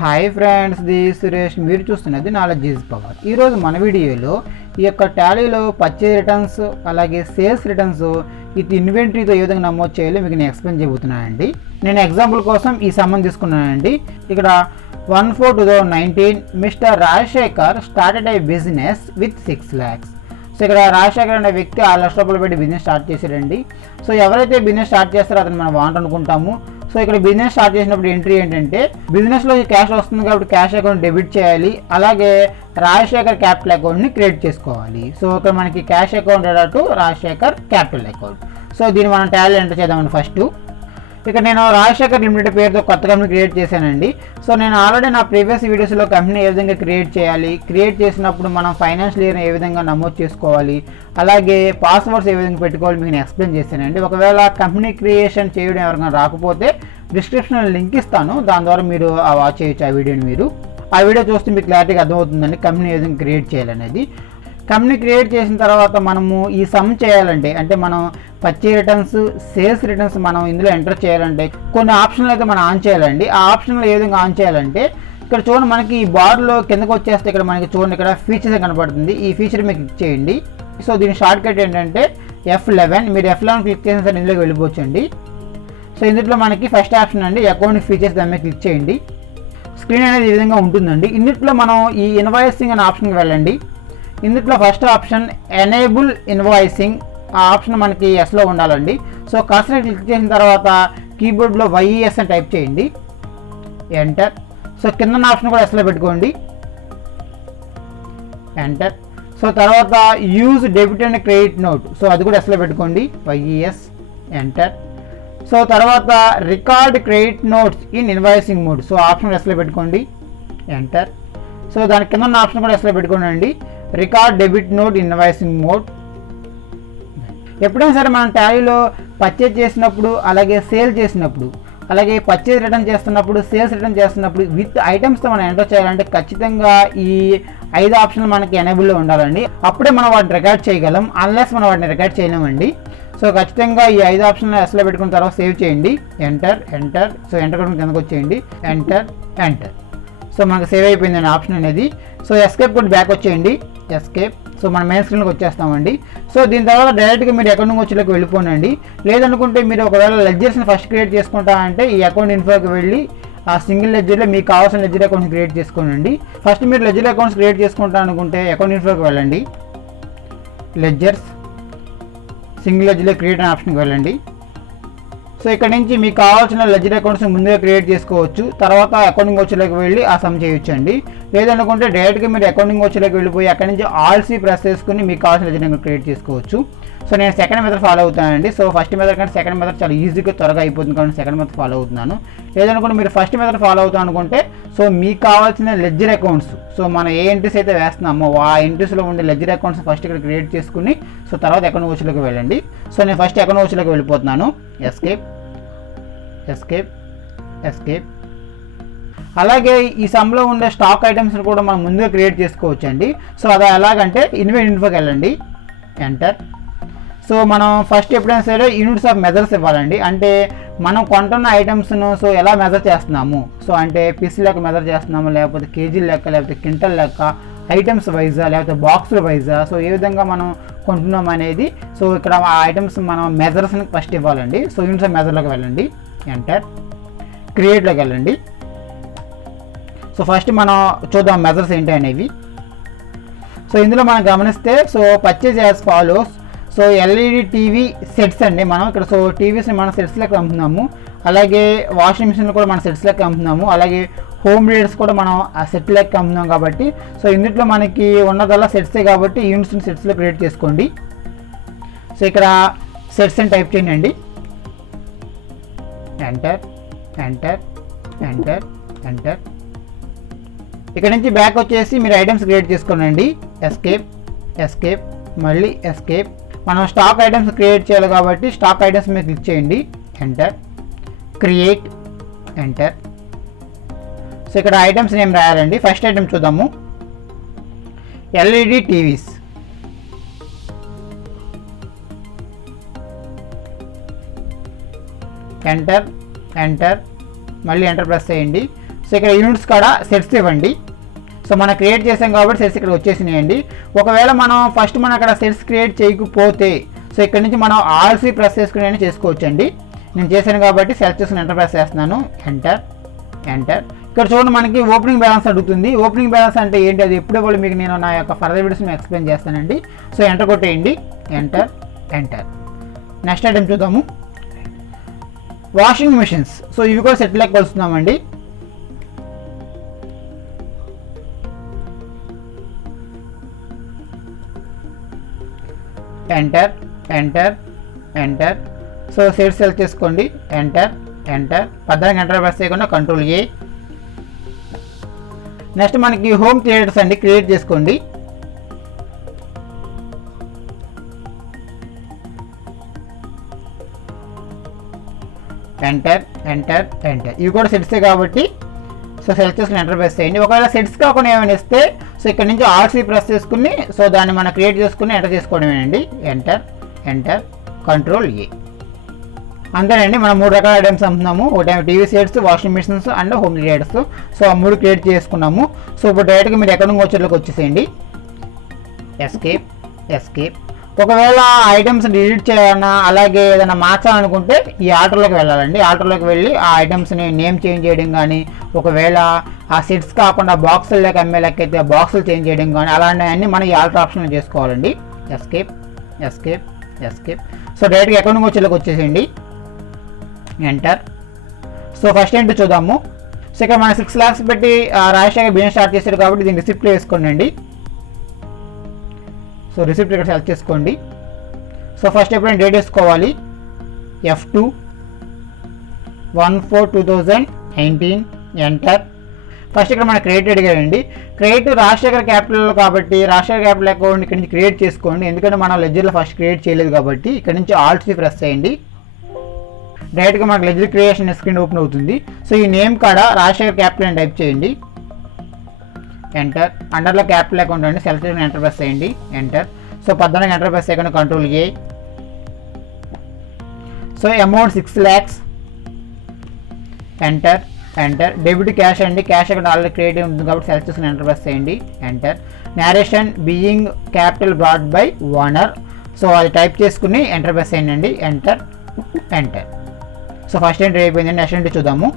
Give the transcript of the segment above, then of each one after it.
Hi friends, the Suresh. మీరు చూస్తున్నది knowledge is power. ఈరోజు మన వీడియోలో ఈ యొక్క టాలీలో పర్చేజ్ రిటర్న్స్ అలాగే సేల్స్ రిటర్న్స్ ఇది ఇన్వెంటరీతో ఏ విధంగా నమోదు చేయాలో మీకు నేను ఎక్స్ప్లెయిన్ చేయబోతున్నానండి. నేను ఎగ్జాంపుల్ కోసం ఈ సమ్మన్ తీసుకున్నానండి. ఇక్కడ 1/4/2019 mister Rajasekhar started a business with 6 lakhs. So ఇక్కడ రాజశేఖర్ అనే వ్యక్తి 6 లక్షల రూపాయలు పెట్టి బిజినెస్ స్టార్ట్ చేశారండి. సో ఎవరైతే బిజినెస్ స్టార్ట్ చేస్తారో అతను మనం వాంట్ అనుకుంటాము. సో ఇక్కడ బిజినెస్ స్టార్ట్ చేసినప్పుడు ఎంట్రీ ఏంటంటే బిజినెస్లో క్యాష్ వస్తుంది కాబట్టి క్యాష్ అకౌంట్ డెబిట్ చేయాలి, అలాగే రాజశేఖర్ క్యాపిటల్ అకౌంట్ని క్రియేట్ చేసుకోవాలి. సో ఇక్కడ మనకి cash account to Rajasekhar capital account. So దీన్ని మనం టాలీ ఎంటర్ చేద్దామండి. ఫస్ట్ ఇక్కడ నేను రాజశేఖర్ లిమిటెడ్ పేరుతో కొత్త కంపెనీ క్రియేట్ చేశానండి. సో నేను ఆల్రెడీ నా ప్రీవియస్ వీడియోస్లో కంపెనీ ఏ విధంగా క్రియేట్ చేయాలి, క్రియేట్ చేసినప్పుడు మనం ఫైనాన్షియల్ ఇయర్ ఏ విధంగా నమోదు చేసుకోవాలి, అలాగే పాస్వర్డ్స్ ఏ విధంగా పెట్టుకోవాలి మీకు నేను ఎక్స్ప్లెయిన్ చేశానండి. ఒకవేళ కంపెనీ క్రియేషన్ చేయడం ఎవరికైనా రాకపోతే డిస్క్రిప్షన్లో లింక్ ఇస్తాను, దాని ద్వారా మీరు వాచ్ చేయొచ్చు ఆ వీడియోని. మీరు ఆ వీడియో చూస్తే మీకు క్లారిటీగా అర్థమవుతుందండి కంపెనీ ఏ విధంగా క్రియేట్ చేయాలనేది. కంపెనీ క్రియేట్ చేసిన తర్వాత మనము ఈ సమ్ చేయాలంటే అంటే మనం పర్చేజ్ రిటర్న్స్ సేల్స్ రిటర్న్స్ మనం ఇందులో ఎంటర్ చేయాలంటే కొన్ని ఆప్షన్లు అయితే మనం ఆన్ చేయాలండి. ఆ ఆప్షన్లో ఏ విధంగా ఆన్ చేయాలంటే ఇక్కడ చూడండి, మనకి ఈ బార్లో కిందకు వచ్చేస్తే ఇక్కడ మనకి చూడండి ఇక్కడ ఫీచర్స్ కనపడుతుంది. ఈ ఫీచర్ మీకు క్లిక్ చేయండి. సో దీని షార్ట్ కట్ ఏంటంటే F11. మీరు F11 క్లిక్ చేసిన సరే ఇందులోకి వెళ్ళిపోవచ్చండి. సో ఇందులో మనకి ఫస్ట్ ఆప్షన్ అండి అకౌంట్ ఫీచర్స్, దాని మీద క్లిక్ చేయండి. స్క్రీన్ అనేది ఈ విధంగా ఉంటుందండి. ఇందులో మనం ఈ ఇన్వాయిసింగ్ అనే ఆప్షన్కి వెళ్ళండి. ఇందులో ఫస్ట్ ఆప్షన్ ఎనేబుల్ ఇన్వాయిసింగ్, ఆ ఆప్షన్ మనకి ఎస్లో ఉండాలండి. సో కర్సర్ క్లిక్ చేసిన తర్వాత కీబోర్డ్లో YES అని టైప్ చేయండి, ఎంటర్. సో కింద ఆప్షన్ కూడా ఎస్లో పెట్టుకోండి, ఎంటర్. సో తర్వాత use debit and credit note, so అది కూడా ఎస్లో పెట్టుకోండి, YES, ఎంటర్. సో తర్వాత record credit notes in invoicing mode, so option ఎస్లో పెట్టుకోండి, ఎంటర్. సో దాని కింద ఆప్షన్ కూడా ఎస్లో పెట్టుకోండి అండి, record debit note invoicing mode. ఎప్పుడైనా సరే మనం టాలీలో పర్చేజ్ చేసినప్పుడు అలాగే సేల్ చేసినప్పుడు అలాగే పర్చేజ్ రిటర్న్ చేస్తున్నప్పుడు సేల్స్ రిటర్న్ చేస్తున్నప్పుడు విత్ ఐటమ్స్తో మనం ఎంటర్ చేయాలంటే ఖచ్చితంగా ఈ 5 ఆప్షన్లు మనకి ఎనేబుల్లో ఉండాలండి. అప్పుడే మనం వాటిని రికార్డ్ చేయగలం, అన్లెస్ మనం వాటిని రికార్డ్ చేయలేమండి. సో ఖచ్చితంగా ఈ 5 ఆప్షన్లు ఎస్లో పెట్టుకున్న తర్వాత సేవ్ చేయండి, ఎంటర్, ఎంటర్. సో ఎంటర్ కొట్టిన కిందకు వచ్చేయండి, ఎంటర్, ఎంటర్. సో మనకు సేవ్ అయిపోయిందండి ఆప్షన్ అనేది. సో ఎస్కేప్ కొట్టి బ్యాక్ వచ్చేయండి, ఎస్కేప్. సో మన మెయిన్ స్క్రీన్కి వచ్చేస్తామండి. సో దీని తర్వాత డైరెక్ట్గా మీరు అకౌంట్ వచ్చేలోకి వెళ్ళిపోనండి. లేదనుకుంటే మీరు ఒకవేళ లెడ్జర్స్ని ఫస్ట్ క్రియేట్ చేసుకుంటా అంటే ఈ అకౌంట్ ఇన్ఫోకి వెళ్ళి ఆ సింగిల్ లెడ్జర్లో మీకు కావాల్సిన లెడ్జర్ అకౌంట్స్ క్రియేట్ చేసుకోండి. ఫస్ట్ మీరు లెడ్జర్ అకౌంట్స్ క్రియేట్ చేసుకుంటా అనుకుంటే అకౌంట్ ఇన్ఫోకి వెళ్ళండి, లెడ్జర్స్, సింగిల్ లెడ్జర్లో క్రియేట్ అనే ఆప్షన్కి వెళ్ళండి. సో ఇక్కడ నుంచి మీకు కావాల్సిన లెడ్జర్ అకౌంట్స్ ముందుగా క్రియేట్ చేసుకోవచ్చు, తర్వాత అకౌంటింగ్ వచ్చేలోకి వెళ్ళి ఆ సమ్ చేయొచ్చు అండి. లేదనుకుంటే డైరెక్ట్గా మీరు అకౌంటింగ్ వచ్చేలోకి వెళ్ళిపోయి అక్కడి నుంచి ఆల్సీ ప్రెస్ చేసుకుని మీకు కావాల్సిన లెడ్జర్ అకౌంట్ క్రియేట్ చేసుకోవచ్చు. సో నేను సెకండ్ మెథడ్ ఫాలో అవుతానండి. సో ఫస్ట్ మెథడ్ కంటే సెకండ్ మెథడ్ చాలా ఈజీగా త్వరగా అయిపోతుంది కాబట్టి సెకండ్ మెథడ్ ఫాలో అవుతున్నాను. లేదనుకుంటే మీరు ఫస్ట్ మెథడ్ ఫాలో అవుతాను అనుకుంటే సో మీకు కావాల్సిన లెడ్జర్ అకౌంట్స్, సో మనం ఏ ఎంట్రీస్ అయితే వేస్తున్నామో ఆ ఎంట్రీస్లో ఉండే లెడ్జర్ అకౌంట్స్ ఫస్ట్ ఇక్కడ క్రియేట్ చేసుకుని సో తర్వాత అకౌంట్ వచ్చేలోకి వెళ్ళండి. సో నేను ఫస్ట్ అకౌంట్ వచ్చేలోకి వెళ్ళిపోతున్నాను, ఎస్కేప్, ఎస్కేప్, ఎస్కేప్. అలాగే ఈ సమ్లో ఉండే స్టాక్ ఐటమ్స్ని కూడా మనం ముందుగా క్రియేట్ చేసుకోవచ్చు అండి. సో అది ఎలాగంటే ఇన్ఫోకి వెళ్ళండి, ఎంటర్. సో మనం ఫస్ట్ ఎప్పుడైనా సరే యూనిట్స్ ఆఫ్ మెజర్స్ ఇవ్వాలండి. అంటే మనం కొంటున్న ఐటమ్స్ను సో ఎలా మెజర్ చేస్తున్నాము, సో అంటే పీస్ లెక్క మెజర్ చేస్తున్నాము, లేకపోతే కేజీ లెక్క, లేకపోతే క్వింటల్ లెక్క, ఐటమ్స్ వైజా, లేకపోతే బాక్సుల వైజా, సో ఏ విధంగా మనం కొంటున్నాం అనేది. సో ఇక్కడ ఆ ఐటమ్స్ మనం మెజర్స్ని ఫస్ట్ ఇవ్వాలండి. సో యూనిట్స్ ఆఫ్ మెజర్లోకి వెళ్ళండి, ఎంటర్. క్రియేట్లోకి వెళ్ళండి. సో ఫస్ట్ మనం చూద్దాం మెజర్స్ ఏంటి అనేవి. సో ఇందులో మనం గమనిస్తే so purchase as follows. So LED TV sets అండి మనం ఇక్కడ. సో టీవీస్ని మనం సెట్స్ లెక్క అమ్ముతున్నాము, అలాగే వాషింగ్ మిషన్లు కూడా మనం సెట్స్ లెక్క అమ్ముతున్నాము, అలాగే హోమ్ థియేటర్స్ కూడా మనం ఆ సెట్ లెక్క అమ్ముతున్నాం కాబట్టి సో ఇందులో మనకి ఉన్నదల్లా సెట్సే కాబట్టి యూనిట్స్ని సెట్స్లో క్రియేట్ చేసుకోండి. సో ఇక్కడ సెట్స్ అని టైప్ చేయండి, ఎంటర్, ఎంటర్, ఎంటర్, ఎంటర్. ఇక్కడ నుంచి బ్యాక్ వచ్చేసి మీరు ఐటమ్స్ క్రియేట్ చేసుకోండి, ఎస్కేప్, ఎస్కేప్, మళ్ళీ ఎస్కేప్. మనం స్టాక్ ఐటమ్స్ క్రియేట్ చేయాలి కాబట్టి స్టాక్ ఐటమ్స్ మీద క్లిక్ చేయండి, ఎంటర్, క్రియేట్, ఎంటర్. సో ఇక్కడ ఐటమ్స్ నేమ్ రాయాలండి. ఫస్ట్ ఐటమ్ చూద్దాము, ఎల్ఈడి టీవీస్, ఎంటర్, ఎంటర్, మళ్ళీ ఎంటర్ ప్రెస్ చేయండి. సో ఇక్కడ యూనిట్స్ కాడ సెట్స్ ఇవ్వండి. సో మనం క్రియేట్ చేసాం కాబట్టి సెట్స్ ఇక్కడ వచ్చేసినాయండి. ఒకవేళ మనం ఫస్ట్ మనం అక్కడ సెట్స్ క్రియేట్ చేయకపోతే సో ఇక్కడ నుంచి మనం ఆల్సీ ప్రెస్ చేసుకుని చేసుకోవచ్చండి. నేను చేశాను కాబట్టి సెలెక్ట్ చేసుకుని ఎంటర్ ప్రెస్ చేస్తున్నాను. Enter enter. ఇక్కడ చూడండి మనకి ఓపెనింగ్ బ్యాలెన్స్ అడుగుతుంది. ఓపెనింగ్ బ్యాలెన్స్ అంటే ఏంటి, అది ఎప్పుడో వాళ్ళు మీకు నేను నా యొక్క ఫర్దర్ వీడియోస్ ఎక్స్ప్లెయిన్ చేస్తానండి. సో ఎంటర్ కొట్టేయండి. Enter enter. నెక్స్ట్ ఐటమ్ చూద్దాము, వాషింగ్ మిషన్స్. సో ఇవి కూడా సెట్ లెక్క వస్తున్నామండి. Enter enter enter. So set select చేసుకోండి. Enter enter. పద్దానికి ఎంటర్ ప్రెస్ చేయకుండా కంట్రోల్ ఏ. నెక్స్ట్ మనకి హోమ్ థియేటర్స్ అండి, క్రియేట్ చేసుకోండి. Enter enter enter. ఇవి కూడా సెట్సే కాబట్టి సో సెలెక్ట్ చేసుకుని ఎంటర్ ప్రెస్ చేయండి. ఒకవేళ సెట్స్ కాకుండా ఏమైనా ఇస్తే సో ఇక్కడ నుంచి ఆల్సీ ప్రెస్ చేసుకుని సో దాన్ని మనం క్రియేట్ చేసుకుని ఎంటర్ చేసుకోవడమేనండి. Enter enter control A. అంతేనండి, మనం 3 రకాల ఐటమ్స్ అమ్ముతున్నాము. ఒకటి TV sets, washing machines and home theatres. So ఆ 3 క్రియేట్ చేసుకున్నాము. సో ఇప్పుడు డైరెక్ట్గా మీరు ఎక్కడ వచ్చేట్లోకి వచ్చేసేయండి. Escape escape. ఒకవేళ ఐటమ్స్ డిలీట్ చేయాలన్నా అలాగే ఏదైనా మార్చాలనుకుంటే ఈ ఆర్డర్లోకి వెళ్ళాలండి. ఆర్డర్లోకి వెళ్ళి ఆ ఐటమ్స్ని నేమ్ చేంజ్ చేయడం కానీ, ఒకవేళ ఆ సెట్స్ కాకుండా బాక్సులు లేక అమ్మేలకైతే బాక్సులు చేంజ్ చేయడం కానీ అలాంటివన్నీ మనం ఈ ఆల్టర్ ఆప్షన్లో చేసుకోవాలండి. Escape escape escape. సో డైరెక్ట్గా ఎక్కడ వచ్చేలోకి వచ్చేసేయండి. ఎంటర్. సో ఫస్ట్ ఏంటో చూద్దాము. సో ఇక్కడ మనం 6 lakhs పెట్టి రాజశేఖర్ బిజినెస్ స్టార్ట్ చేశారు కాబట్టి దీన్ని రిసిప్ట్లో వేసుకోండి అండి. సో రిసిప్ట్ ఇక్కడ సెలెక్ట్ చేసుకోండి. సో ఫస్ట్ ఎప్పుడైనా డేట్ వేసుకోవాలి. F2 1/4/2019. ఎంటర్. ఫస్ట్ ఇక్కడ మన క్రెడిట్ అడిగారండి. క్రెడిట్ రాజశేఖర్ క్యాపిటల్ కాబట్టి రాజశేఖర్ క్యాపిటల్ అకౌంట్ ఇక్కడ నుంచి క్రియేట్ చేసుకోండి. ఎందుకంటే మనం లెడ్జర్లో ఫస్ట్ క్రియేట్ చేయలేదు కాబట్టి ఇక్కడ నుంచి ఆల్ట్ సి ప్రెస్ చేయండి. డైరెక్ట్గా మనకు లెడ్జర్ క్రియేషన్ స్క్రీన్ ఓపెన్ అవుతుంది. సో ఈ నేమ్ కాడ రాజశేఖర్ క్యాపిటల్ అని టైప్ చేయండి. ఎంటర్. అండర్లో క్యాపిటల్ అకౌంట్ అండి, సెలెక్ట్ చేసుకుని ఎంటర్ ప్రెస్ చేయండి. ఎంటర్. సో 14 ఎంటర్ ప్రెస్ చేయకుండా కంట్రోల్ ఏ. So amount 6 lakhs. Enter enter. Debit cash అండి, క్యాష్ అకౌంట్ ఆల్రెడీ క్రియేట్ ఉంటుంది కాబట్టి సెలెక్ట్ చేసుకుని ఎంటర్ ప్రెస్ చేయండి. Enter. Narration being capital brought by owner. So అది టైప్ చేసుకుని ఎంటర్ ప్రెస్ చేయండి అండి. Enter enter. So first entry అయిపోయిందండి. నెక్స్ట్ ఎంట్రీ చూద్దాము.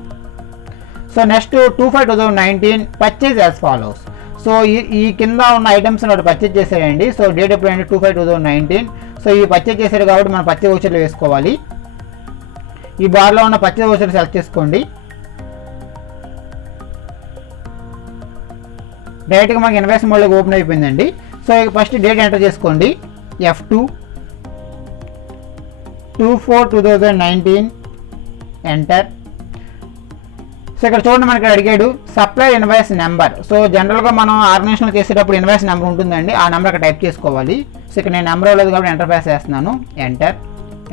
So next 2/5/2019 purchase as follows. So ఈ కింద ఉన్న ఐటమ్స్ ఒకటి పర్చేజ్ చేశారండి. సో డేట్ ఎప్పుడైంది 2/5/2019. సో ఇవి పర్చేజ్ చేశారు కాబట్టి మనం పర్చేజ్ వోచర్లు వేసుకోవాలి. ఈ బార్లో ఉన్న పర్చేజ్ వోచర్ సెలెక్ట్ చేసుకోండి. డైరెక్ట్గా మనకి ఇన్వాయిస్ మోడ్లోకి ఓపెన్ అయిపోయిందండి. సో ఫస్ట్ డేట్ ఎంటర్ చేసుకోండి. F2 2/4/2019. ఎంటర్. సో ఇక్కడ చూడండి మనకి అడిగాడు సప్లై ఇన్వాయిస్ నెంబర్. సో జనరల్గా మనం ఆర్గనైజేషన్లో చేసేటప్పుడు ఇన్వాయిస్ నెంబర్ ఉంటుందండి, ఆ నెంబర్ ఇక్కడ టైప్ చేసుకోవాలి. సో ఇక్కడ నేను నెంబర్ ఇవ్వలేదు కాబట్టి ఎంటర్ ప్రెస్ చేస్తున్నాను. Enter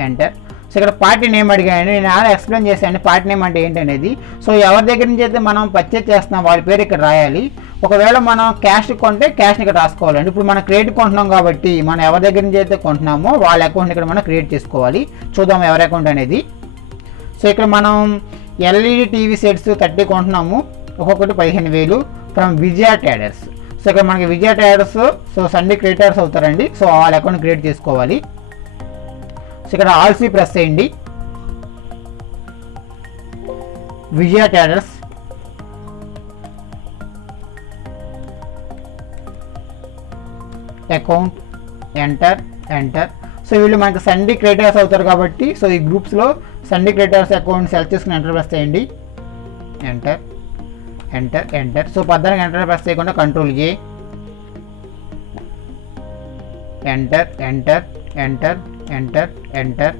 enter. సో ఇక్కడ పార్టీ నేమ్ అడిగాను, నేను అలా ఎక్స్ప్లెయిన్ చేశాను పార్టీ నేమ్ అంటే ఏంటనేది. సో ఎవరి దగ్గర నుంచి అయితే మనం పర్చేజ్ చేస్తున్నాం వాళ్ళ పేరు ఇక్కడ రాయాలి. ఒకవేళ మనం క్యాష్ కొంటే క్యాష్ని ఇక్కడ రాసుకోవాలండి. ఇప్పుడు మనం క్రెడిట్ కొంటున్నాం కాబట్టి మనం ఎవరి దగ్గర నుంచి అయితే కొంటున్నామో వాళ్ళ అకౌంట్ ఇక్కడ మనం క్రియేట్ చేసుకోవాలి. చూద్దాం ఎవరి అకౌంట్ అనేది. సో ఇక్కడ మనం ఎల్ఈడి టీవీ సెట్స్ 30 కొంటున్నాము, ఒక్కొక్కటి 15,000 ఫ్రమ్ విజయ ట్రేడర్స్. సో ఇక్కడ మనకి Vijaya traders so sundry creditors అవుతారండి. సో వాళ్ళ అకౌంట్ క్రియేట్ చేసుకోవాలి. సో ఇక్కడ ఆల్సీ ప్రెస్ చేయండి. Vijaya traders. Account. Enter enter. So వీళ్ళు మనకి సండే క్రియేటర్స్ అవుతారు కాబట్టి సో ఈ గ్రూప్స్లో సండే క్రియేటర్స్ అకౌంట్ సెలెక్ట్ చేసుకుని ఎంటర్ ప్రెస్ చేయండి. Enter enter enter. So 14 enter press చేయకుండా control A. Enter enter enter enter enter.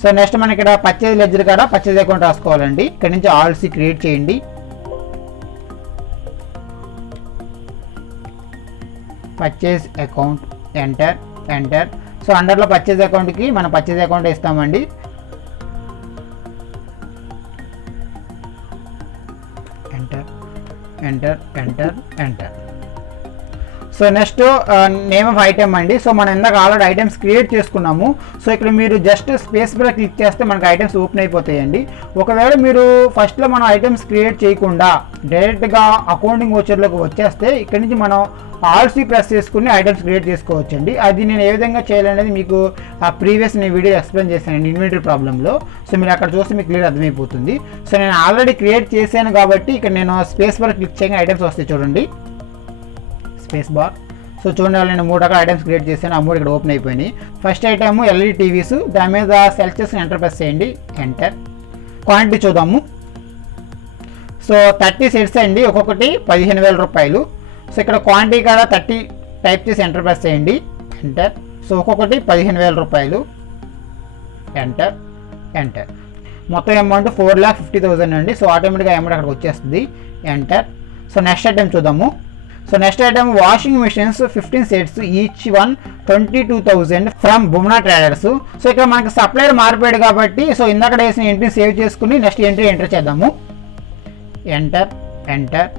So next మనకి ఇక్కడ పర్చేజ్ లెడ్జర్ కాడ పర్చేజ్ అకౌంట్ రాసుకోవాలండి. ఇక్కడ నుంచి ఆల్సీ క్రియేట్ చేయండి. Purchase account. Enter enter. So అండర్లో పర్చేజ్ అకౌంట్కి మనం పర్చేజ్ అకౌంట్ ఇస్తామండి. Enter enter enter enter. So next name of item అండి. సో మనం ఇందాక ఆల్రెడీ ఐటమ్స్ క్రియేట్ చేసుకున్నాము. సో ఇక్కడ మీరు జస్ట్ స్పేస్ మీద క్లిక్ చేస్తే మనకు ఐటమ్స్ ఓపెన్ అయిపోతాయండి. ఒకవేళ మీరు ఫస్ట్లో మనం ఐటమ్స్ క్రియేట్ చేయకుండా డైరెక్ట్గా అకౌంటింగ్ వోచర్లోకి వచ్చేస్తే ఇక్కడ నుంచి మనం ఆల్సీ ప్రెస్ చేసుకుని ఐటమ్స్ క్రియేట్ చేసుకోవచ్చండి. అది నేను ఏ విధంగా చేయాలనేది మీకు ప్రీవియస్ నేను వీడియో ఎక్స్ప్లెయిన్ చేశానండి ఇన్వెంటరీ ప్రాబ్లంలో. సో మీరు అక్కడ చూస్తే మీకు క్లియర్ అర్థమైపోతుంది. సో నేను ఆల్రెడీ క్రియేట్ చేశాను కాబట్టి ఇక్కడ నేను స్పేస్ బార్ క్లిక్ చేయగా ఐటమ్స్ వస్తాయి చూడండి, స్పేస్ బార్. సో చూడండి, నేను 3 రకాల ఐటమ్స్ క్రియేట్ చేశాను, ఆ 3 ఇక్కడ ఓపెన్ అయిపోయినాయి. ఫస్ట్ ఐటమ్ ఎల్ఈడి టీవీస్, దాని మీద సెలెక్ట్ చేసి ఎంటర్ ప్రెస్ చేయండి, ఎంటర్. క్వాంటిటీ చూద్దాము. సో 30 సెట్స్ అండి, ఒక్కొక్కటి 15,000 రూపాయలు. సో ఇక్కడ క్వాంటిటీ కూడా 30 టైప్ చేసి ఎంటర్ ప్రెస్ చేయండి, ఎంటర్. సో ఒక్కొక్కటి 15,000 రూపాయలు, ఎంటర్, ఎంటర్. మొత్తం అమౌంట్ 4,50,000 అండి. సో ఆటోమేటిక్గా అమౌంట్ అక్కడికి వచ్చేస్తుంది, ఎంటర్. సో నెక్స్ట్ ఐటమ్ చూద్దాము. So next item washing machines 15 sets, each one 22,000 from Bhuvana traders. So ఇక్కడ మనకి సప్లైర్ మారిపోయాడు కాబట్టి సో ఇందాక వేసిన ఎంట్రీ సేవ్ చేసుకుని నెక్స్ట్ ఎంట్రీ ఎంటర్ చేద్దాము, enter, enter,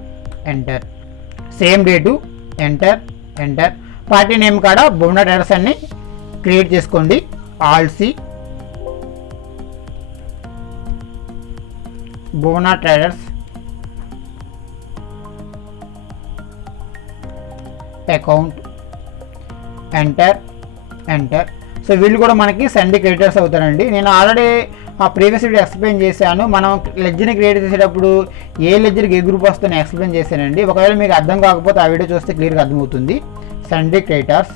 enter. Same date, enter, enter. Party name కాడ భువనా ట్రేడర్స్ అన్ని క్రియేట్ చేసుకోండి, ఆల్సీ Bhuvana traders, account, enter, enter. So వీళ్ళు కూడా మనకి సండే క్రియేటర్స్ అవుతారండి. నేను ఆల్రెడీ ఆ ప్రీవియస్ వీడియో ఎక్స్ప్లెయిన్ చేశాను. మనం లెడ్జర్ని క్రియేట్ చేసేటప్పుడు ఏ లెడ్జర్కి ఏ గ్రూప్ వస్తుందో ఎక్స్ప్లెయిన్ చేశానండి. ఒకవేళ మీకు అర్థం కాకపోతే ఆ వీడియో చూస్తే క్లియర్గా అర్థమవుతుంది. Sunday creators,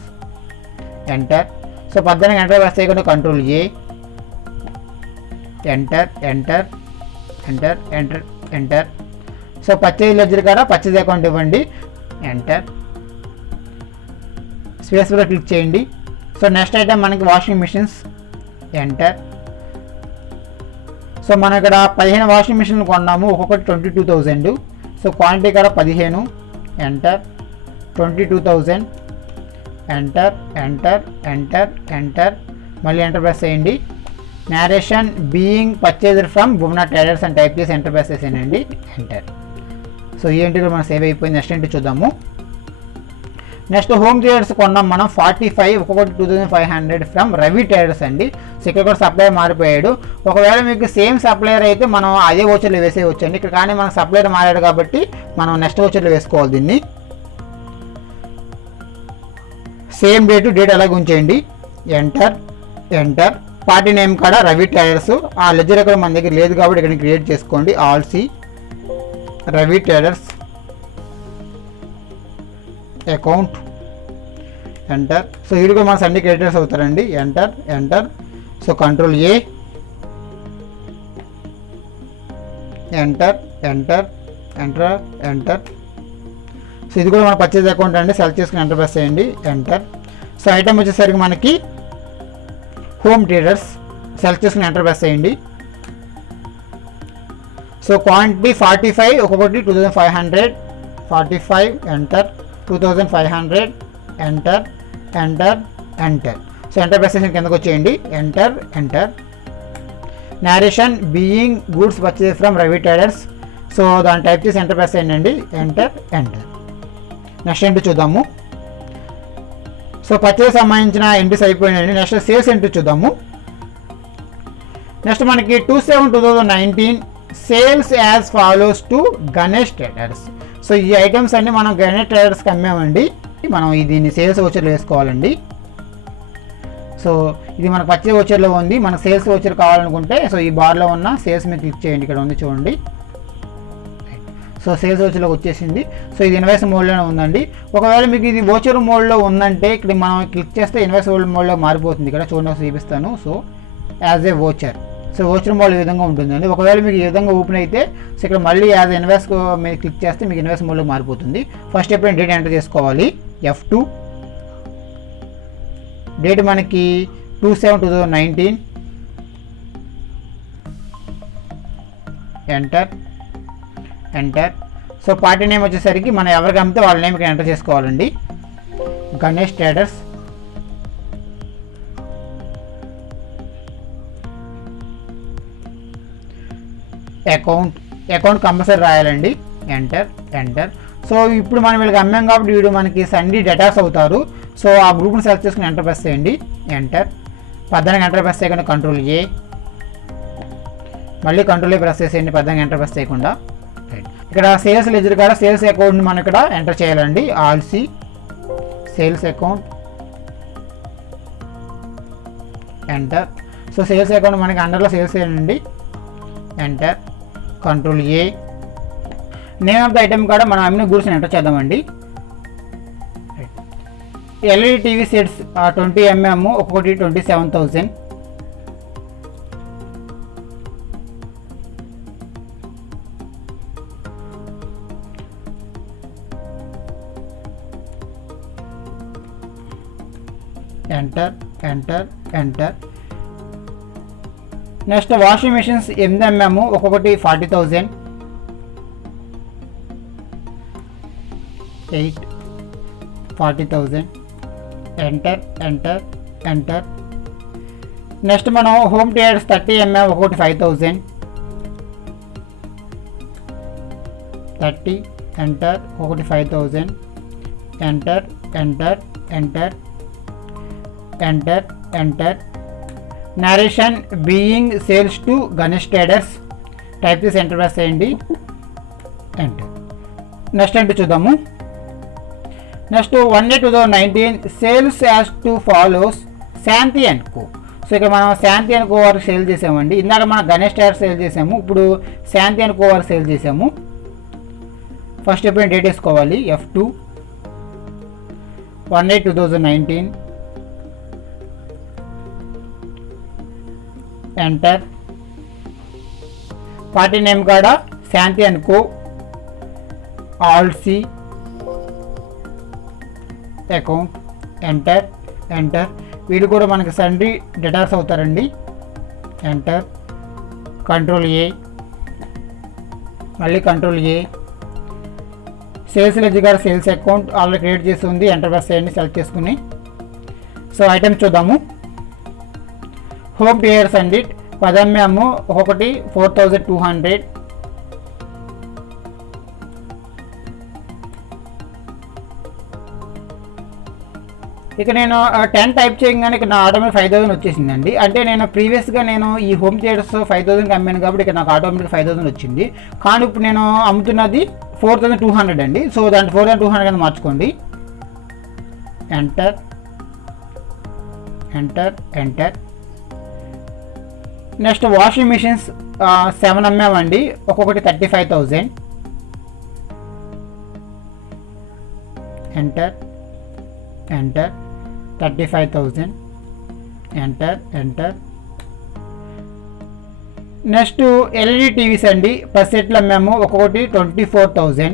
enter. So 14 enter వేస్తే కూడా control A, enter, enter, enter, enter, enter. So purchase ledger కాడ పర్చేజ్ అకౌంట్ ఇవ్వండి, ఎంటర్. స్పేస్ కూడా క్లిక్ చేయండి. సో నెక్స్ట్ ఐటమ్ మనకి వాషింగ్ మిషన్స్, ఎంటర్. సో మనం ఇక్కడ 15 వాషింగ్ మిషన్లు కొన్నాము, ఒక్కొక్కటి 22,000. సో క్వాంటిటీ కూడా 15, enter, 22,000, enter, enter, enter, enter. మళ్ళీ ఎంటర్ ప్రెస్ చేయండి. Narration being purchased from Bhuvana traders అని టైప్ చేసి ఎంటర్ ప్రెస్ చేసేయండి, ఎంటర్. సో ఈ ఎంట్రీ కూడా మనం సేవ్ అయిపోయింది. నెక్స్ట్ ఎంట్రీ చూద్దాము. నెక్స్ట్ హోమ్ థియేటర్స్ కొన్నాం మనం 45, ఒక్కొక్కటి 2,500 ఫ్రమ్ రవి ట్రేడర్స్ అండి. సో ఇక్కడ కూడా సప్లయర్ మారిపోయాడు. ఒకవేళ మీకు సేమ్ సప్లయర్ అయితే మనం అదే వోచర్లో వేసేయచ్చు అండి. ఇక్కడ కానీ మన సప్లయర్ మారాడు కాబట్టి మనం నెక్స్ట్ వోచర్లో వేసుకోవాలి దీన్ని. సేమ్ డేట్ అలాగే ఉంచేయండి, ఎంటర్, ఎంటర్. పార్టీ నేమ్ కాడ రవి ట్రేడర్స్. ఆ లెడ్జర్ కూడా మన దగ్గర లేదు కాబట్టి ఇక్కడ క్రియేట్ చేసుకోండి, ఆల్సీ Ravi traders, account, enter. So వీళ్ళు కూడా మన సండే క్రియేటర్స్ అవుతారండి, enter, enter. So control A, enter, enter, enter, enter. So ఇది కూడా మన పర్చేజ్ అకౌంట్ అండి, సెలెక్ట్ చేసుకుని ఎంటర్ ప్రెస్ చేయండి, ఎంటర్. సో ఐటమ్ వచ్చేసరికి మనకి హోమ్ థియేటర్స్, సెలెక్ట్ చేసుకుని ఎంటర్ ప్రెస్ చేయండి. సో క్వాంటిటీ 45, ఒక్కొక్కటి 2,500, 45, enter, 2,500, enter, enter, enter. So enter press చేసిన కిందకు వచ్చేయండి, enter, enter. Narration being goods purchase from Ravi traders. So దాన్ని టైప్ చేసి ఎంటర్ ప్రెస్ చేయండి, ఎంటర్, ఎంటర్. నెక్స్ట్ ఎంట్రీ చూద్దాము. సో పర్చేజ్ సంబంధించిన ఎంట్రీస్ అయిపోయినాయండి. నెక్స్ట్ సేల్స్ ఎంట్రీ చూద్దాము. నెక్స్ట్ మనకి 27/2019 sales as follows to Ganesh traders. So ఈ ఐటమ్స్ అన్ని మనం గణేష్ ట్రేడర్స్కి అమ్మామండి. మనం దీన్ని సేల్స్ వోచర్లో వేసుకోవాలండి. సో ఇది మనకు పర్చేజ్ వోచర్లో ఉంది. మనకు సేల్స్ వోచర్ కావాలనుకుంటే సో ఈ బార్లో ఉన్న సేల్స్ మీద క్లిక్ చేయండి, ఇక్కడ ఉంది చూడండి. సో సేల్స్ వోచర్లోకి వచ్చేసింది. సో ఇది ఇన్వాయిస్ మోడ్లోనే ఉందండి. ఒకవేళ మీకు ఇది వోచర్ మోడ్లో ఉందంటే ఇక్కడ మనం క్లిక్ చేస్తే ఇన్వాయిస్ మోడ్లో మారిపోతుంది. ఇక్కడ చూడండి చూపిస్తాను. So as a voucher, so voucher mode ఈ విధంగా ఉంటుందండి. ఒకవేళ మీకు ఈ విధంగా ఓపెన్ అయితే సో ఇక్కడ మళ్ళీ యాజ్ ఇన్వాయిస్ మీద క్లిక్ చేస్తే మీకు ఇన్వాయిస్ మోడ్లో మారిపోతుంది. ఫస్ట్ ఎప్పుడైనా డేట్ ఎంటర్ చేసుకోవాలి, F2. డేట్ మనకి 27/2019, enter, enter. So party name వచ్చేసరికి మనం ఎవరికి అమ్మితే వాళ్ళ నేమ్ ఇక్కడ ఎంటర్ చేసుకోవాలండి, గణేష్ ట్రేడర్స్. అకౌంట్ కంపల్సరీ రాయాలండి, ఎంటర్, ఎంటర్. సో ఇప్పుడు మనం వీళ్ళకి అమ్మాం కాబట్టి వీడు మనకి సండే డెటార్స్ అవుతారు. సో ఆ గ్రూప్ని సెలెక్ట్ చేసుకుని ఎంటర్ ప్రెస్ చేయండి. ఎంటర్ 14 ఎంటర్ ప్రెస్ చేయకుండా కంట్రోల్ ఏ, మళ్ళీ కంట్రోల్ ఏ ప్రెస్ చేసేయండి 14 ఎంటర్ ప్రెస్ చేయకుండా. ఇక్కడ సేల్స్ లెజర్ కాడ సేల్స్ అకౌంట్ని మనం ఇక్కడ ఎంటర్ చేయాలండి. Alt c sales account enter. So sales account మనకి అండర్లో సేల్స్ చేయండి. Enter control A. Name of the item కాడ మనం అమ్మిన గూడ్స్ని ఎంటర్ చేద్దామండి. ఎల్ఈడి టీవీ సెట్స్ 20 mm ఒక్కొక్కటి 27,000. Enter enter enter. Next washing machines 8 mm ఒక్కొక్కటి 40,000. 8 40,000. Enter enter enter. నెక్స్ట్ మనం హోమ్ థియేటర్స్ 30 mm ఒక్కొక్కటి 5,000. 30 ఎంటర్ ఒకటి 5,000. Enter enter enter enter enter. Narration being sales to Ganesh traders type చేసి enter press చేయండి. Enter. Next ఏంటో చూద్దాము. Next 1/8/2019 sales as to follows Shanti and co. So ఇక్కడ మనం శాంతి and కో వారికి సేల్ చేసామండి. ఇందాక మనం గణేష్ ట్రేడర్స్ సేల్ చేసాము, ఇప్పుడు శాంతి అండ్ కో వారికి సేల్ చేసాము. ఫస్ట్ ఎప్పుడైనా డేట్ వేసుకోవాలి. F2 1/8/2019. ఎంటర్. పార్టీ నేమ్ కాడ Shanti and co alt C account. Enter enter. వీళ్ళు కూడా మనకి సండే డెటార్స్ అవుతారండి. ఎంటర్ కంట్రోల్ ఏ, మళ్ళీ కంట్రోల్ ఏ. సేల్స్ లెడ్జర్ గారు సేల్స్ అకౌంట్ ఆల్రెడీ క్రియేట్ చేసి ఉంది. ఎంటర్ ప్రెస్ చేయండి సెలెక్ట్ చేసుకుని. సో ఐటమ్స్ చూద్దాము. హోమ్ థియేటర్స్ అండి 10 mm ఒక్కొక్కటి 4,200. ఇక నేను 10 టైప్ చేయగానే ఇక్కడ నా ఆటోమేటిక్ 5,000 వచ్చేసిందండి. అంటే నేను ప్రీవియస్గా నేను ఈ హోమ్ థియేటర్స్ 5,000కి అమ్మాను కాబట్టి ఇక్కడ నాకు ఆటోమేటిక్ 5,000 వచ్చింది. కానీ ఇప్పుడు నేను అమ్ముతున్నది 4,200 అండి. సో దాంట్లో 4,200 కింద మార్చుకోండి. Enter enter enter. Next washing machines 7 mm అండి ఒక్కొక్కటి 35,000. Enter enter 35,000. Enter enter. Next LED TVs అండి 10 సెట్లు అమ్మాము ఒక్కొక్కటి 24,000.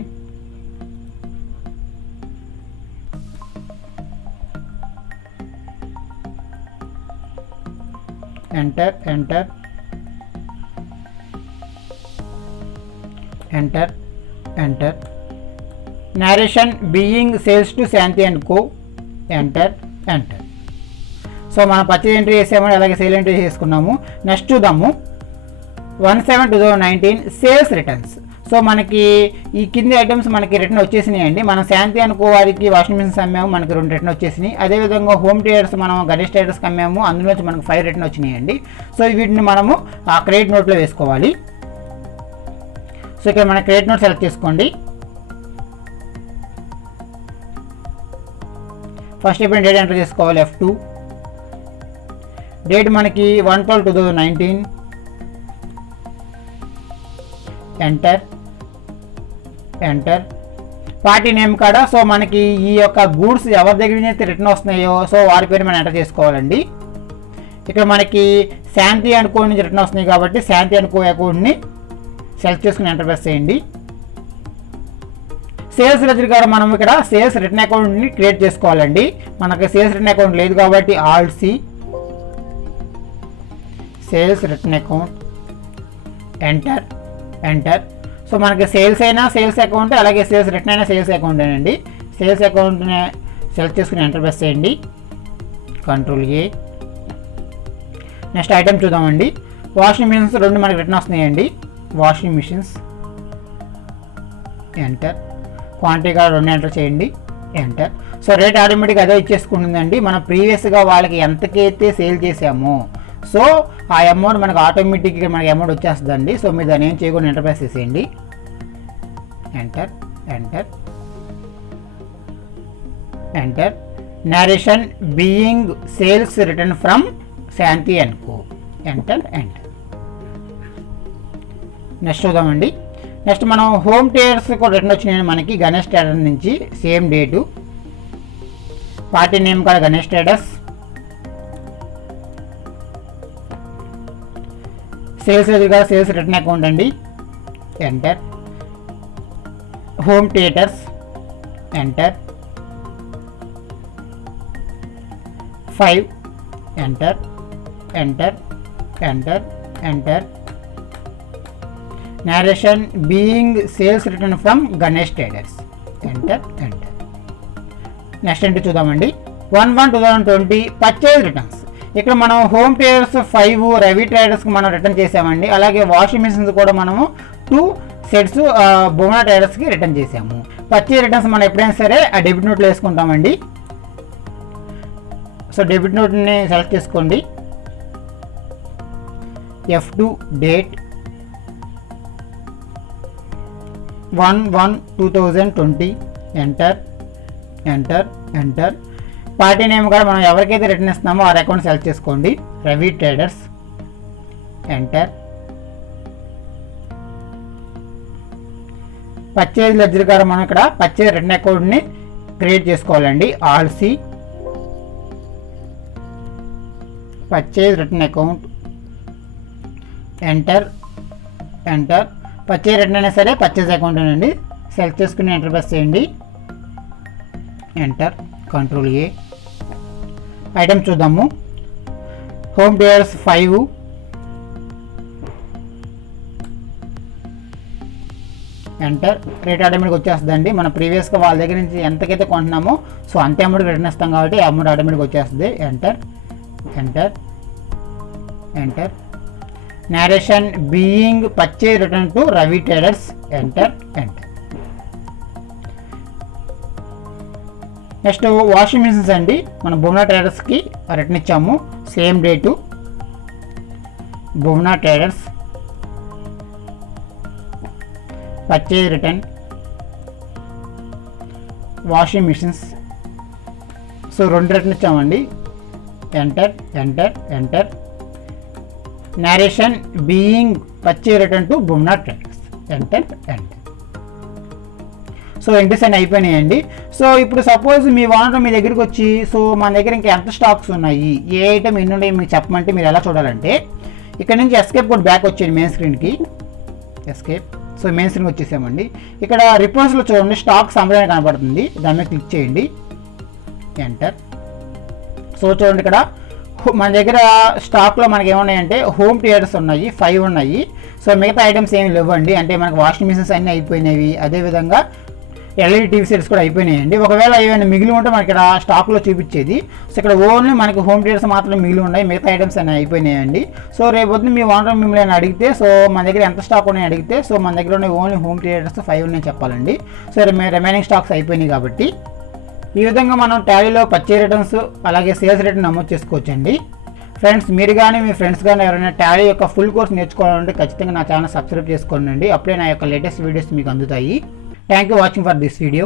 Enter enter enter enter. Narration being sales to Shanti and co. Enter enter. So మనం పర్చేజ్ ఎంట్రీ చేసామని అలాగే సేల్ ఎంట్రీ చేసుకున్నాము. Next చూద్దాము. 1/7/2019 సేల్స్ రిటర్న్స్. సో మనకి ఈ కింది ఐటమ్స్ మనకి రిటర్న్ వచ్చేసినాయి అండి. మనం శాంతి అనుకో వారికి వాషింగ్ మిషన్స్ అమ్మాము, మనకి 2 రిటర్న్ వచ్చేసినాయి. అదేవిధంగా హోమ్ థియేటర్స్ మనం గణేష్ ట్రేడర్స్కి అమ్మాము, అందులోంచి మనకు 5 రిటర్న్ వచ్చినాయి అండి. సో వీటిని మనము ఆ క్రెడిట్ నోట్లో వేసుకోవాలి. సో ఇక్కడ మన క్రెడిట్ నోట్ సెలెక్ట్ చేసుకోండి. ఫస్ట్ ఇప్పుడు డేట్ ఎంటర్ చేసుకోవాలి. F2 డేట్ మనకి 1/12/2019. Enter enter. పార్టీ నేమ్ కాడ సో మనకి ఈ యొక్క గూడ్స్ ఎవరి దగ్గర నుంచి అయితే రిటర్న్ వస్తున్నాయో సో వారి పేరు మనం ఎంటర్ చేసుకోవాలండి. ఇక్కడ మనకి శాంతి అండ్ కో నుంచి రిటర్న్ వస్తున్నాయి కాబట్టి శాంతి అండ్ కో అకౌంట్ని సెలెక్ట్ చేసుకుని ఎంటర్ ప్రెస్ చేయండి. సేల్స్ లెడ్జర్ కాడ మనం ఇక్కడ సేల్స్ రిటర్న్ అకౌంట్ని క్రియేట్ చేసుకోవాలండి. మనకి సేల్స్ రిటర్న్ అకౌంట్ లేదు కాబట్టి alt c sales return account. Enter enter. So మనకి సేల్స్ అయినా సేల్స్ అకౌంట్, అలాగే సేల్స్ రిటర్న్ అయినా సేల్స్ అకౌంట్ అండి. సేల్స్ అకౌంట్ని సెలెక్ట్ చేసుకుని ఎంటర్ ప్రెస్ చేయండి. Control A. నెక్స్ట్ ఐటమ్ చూద్దామండి. వాషింగ్ మిషన్స్ 2 మనకి రిటర్న్ వస్తున్నాయండి. Washing machines. ఎంటర్. క్వాంటిటీ కూడా 2 ఎంటర్ చేయండి, ఎంటర్. సో రేట్ ఆటోమేటిక్గా అదే ఇచ్చేసుకుంటుందండి. మనం ప్రీవియస్గా వాళ్ళకి ఎంతకైతే సేల్ చేసామో సో ఆ అమౌంట్ మనకు ఆటోమేటిక్గా మనకి అమౌంట్ వచ్చేస్తుందండి. సో మీరు దాన్ని ఏం చేయకుండా ఎంటర్ ప్రెస్ చేసేయండి, enter, enter, enter. narration being sales written from Shanti and co, enter, enter. Next చూద్దామండి. నెక్స్ట్ మనం హోమ్ ట్రేడర్స్ కూడా రిటర్న్ వచ్చినాయి మనకి గణేష్ ట్రేడర్స్ నుంచి. సేమ్ డేటు, పార్టీ నేమ్ కూడా గణేష్ ట్రేడర్స్, సేల్స్ కూడా సేల్స్ రిటర్న్ అకౌంట్ అండి, enter. Home traders, enter, 5, enter, enter, enter, enter. narration being sales written from Ganesh traders, enter, enter. Next ఏంటి చూద్దామండి. 1/1/2020 పర్చేజ్ రిటర్న్స్. ఇక్కడ మనం హోమ్ ట్రేడర్స్ 5 రవి ట్రేడర్స్కి మనం return చేసామండి. అలాగే వాషింగ్ మిషన్స్ కూడా మనము 2 సెట్స్ బొమ్మా ట్రేడర్స్కి రిటర్న్ చేసాము. పర్చేజ్ రిటర్న్స్ మనం ఎప్పుడైనా సరే ఆ డెబిట్ నోట్లో వేసుకుంటామండి. సో డెబిట్ నోట్ని సెలెక్ట్ చేసుకోండి, F2 date 1/1/2020, enter, enter, enter. Party name కూడా మనం ఎవరికైతే రిటర్న్ ఇస్తున్నామో ఆ అకౌంట్ సెలెక్ట్ చేసుకోండి, Ravi traders, enter. Purchase ledger కూడా మనం ఇక్కడ పర్చేజ్ రిటర్న్ అకౌంట్ని క్రియేట్ చేసుకోవాలండి, ఆల్సీ purchase return account, enter, enter. Purchase return అయినా సరే పర్చేజ్ అకౌంట్ అండి, సెలెక్ట్ చేసుకుని ఎంటర్ ప్రెస్ చేయండి, ఎంటర్, కంట్రోల్ ఏ. ఐటమ్ చూద్దాము. Home traders 5, enter. Rate automatic వచ్చేస్తుందండి. మనం ప్రీవియస్గా వాళ్ళ దగ్గర నుంచి ఎంతకైతే కొంటున్నామో సో అంతే అమౌంట్ రిటర్న్ ఇస్తాం కాబట్టి అమౌంట్ ఆటోమేటిక్ వచ్చేస్తుంది, enter, enter, enter. narration being purchase return to Ravi traders, enter, enter. Next washing machines అండి. మనం బొమ్మా ట్రేడర్స్కి రిటర్న్ ఇచ్చాము, same date, Bomma traders, purchase return, washing machines. So 2 return ఇచ్చామండి, enter, enter, enter. narration being purchase return to బొమ్మా traders, enter, enter. So entries అన్నీ అయిపోయినాయండి. So ఇప్పుడు suppose మీ owner మీ దగ్గరికి వచ్చి సో మన దగ్గర ఇంకా ఎంత స్టాక్స్ ఉన్నాయి, ఏ ఐటమ్ ఎన్ని ఉన్నాయి మీకు చెప్పమంటే మీరు ఎలా చూడాలంటే ఇక్కడ నుంచి ఎస్కేప్ కూడా బ్యాక్ వచ్చేయండి మెయిన్ స్క్రీన్కి, ఎస్కేప్. సో మెయిన్ స్క్రీన్కి వచ్చేసామండి. ఇక్కడ రిపోర్ట్స్లో చూడండి స్టాక్ సమ్మరీ అని కనబడుతుంది, దాని మీద క్లిక్ చేయండి, ఎంటర్. సో చూడండి ఇక్కడ మన దగ్గర స్టాక్లో మనకి ఏమున్నాయంటే హోమ్ ట్రేడర్స్ ఉన్నాయి 5 ఉన్నాయి. సో మిగతా ఐటమ్స్ ఏమి లేవండి, అంటే మనకు వాషింగ్ మిషన్స్ అన్నీ అయిపోయినవి, అదేవిధంగా ఎల్ఈడి టీవీ సెట్స్ కూడా అయిపోయినాయండి. ఒకవేళ ఏమైనా మిగిలి ఉంటే మనకి ఇక్కడ స్టాక్లో చూపించేది. సో ఇక్కడ ఓన్లీ మనకి హోమ్ ట్రేడర్స్ మాత్రమే మిగిలి ఉన్నాయి, మిగతా ఐటమ్స్ అన్నీ అయిపోయినాయండి. సో రేపు పొద్దున్న మీ ఓనర్ మిమ్మల్ని అడిగితే సో మన దగ్గర ఎంత స్టాక్ ఉన్నాయి అడిగితే సో మన దగ్గర ఉన్న ఓన్లీ హోమ్ ట్రేడర్స్ 5 ఉన్నాయి చెప్పాలండి. సో రిమైనింగ్ స్టాక్స్ అయిపోయినాయి కాబట్టి ఈ విధంగా మనం టాలీలో పర్చేజ్ రిటర్న్స్ అలాగే సేల్స్ రిటర్న్ నమోదు చేసుకోవచ్చండి. ఫ్రెండ్స్ మీరు కానీ మీ ఫ్రెండ్స్ కానీ ఎవరైనా టాలీ యొక్క ఫుల్ కోర్స్ నేర్చుకోవాలంటే ఖచ్చితంగా నా ఛానల్ సబ్స్క్రైబ్ చేసుకోండి, అప్పుడే నా యొక్క లేటెస్ట్ వీడియోస్ మీకు అందుతాయి. Thank you watching for this video.